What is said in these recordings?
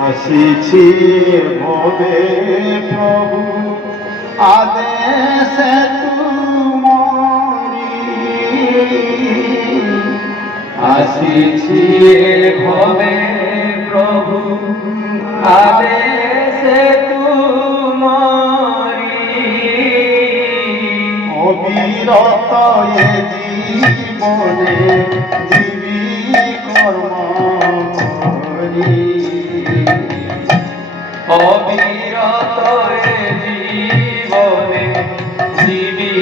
আসিছি ভবে প্রভু আদেশে তুমরি আসিছি ভবে প্রভু আদেশে তুমরি অবিরত এ জীবনে জীবী কর্ম করি অবিরত এ জীবনে জীবী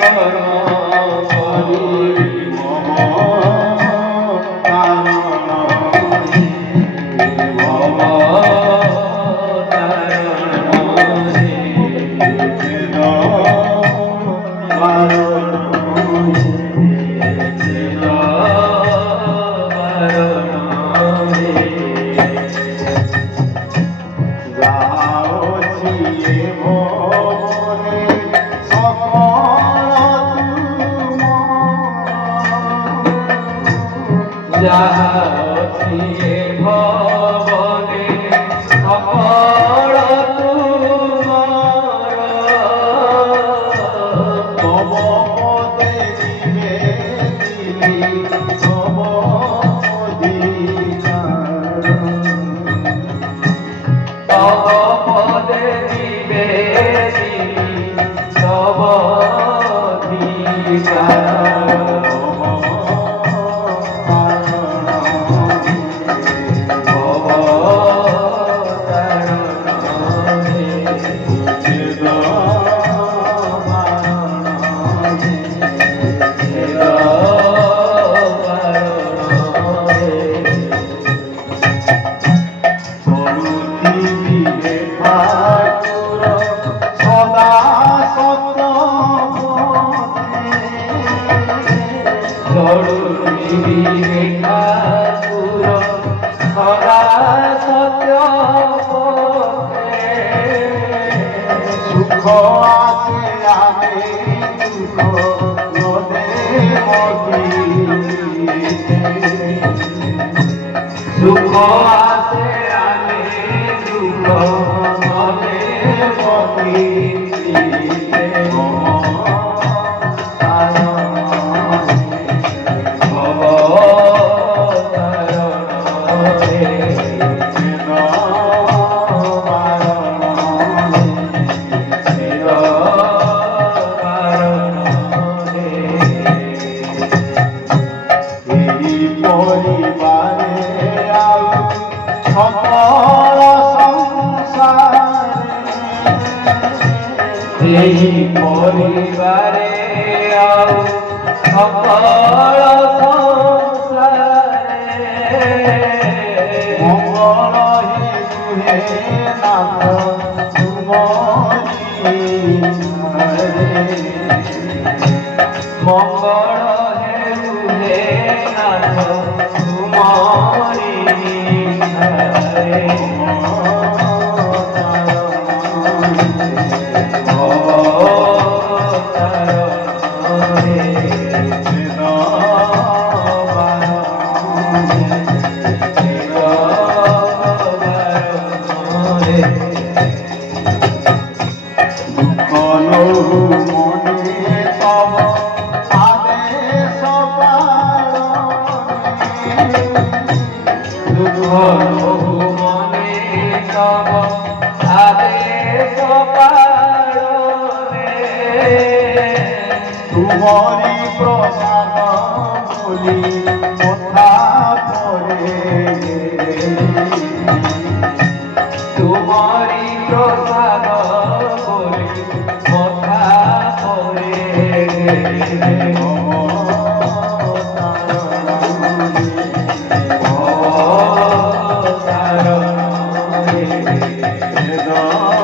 কর্ম করি যাহা অছিয়ে ভবনে সকল তুমর তব পদে নিবেদিনি তব অধিকার তব পদে নিবেদিনি তব অধিকার সুখ আছে আমি দুঃখ নদে মতি সুখ আছে আমি দুঃখ নদে মতি পরিবারে আউ সকল সংসারে এই পরিবারে আউ সকল সংসারে মঙ্গল হে নাম তুমরি মঙ্গল হে তুহে নাথ তুমরি হরে তুমরি প্রসাদ বলি কথা পরে তুমরি প্রসাদ বলি কথা পরে Oh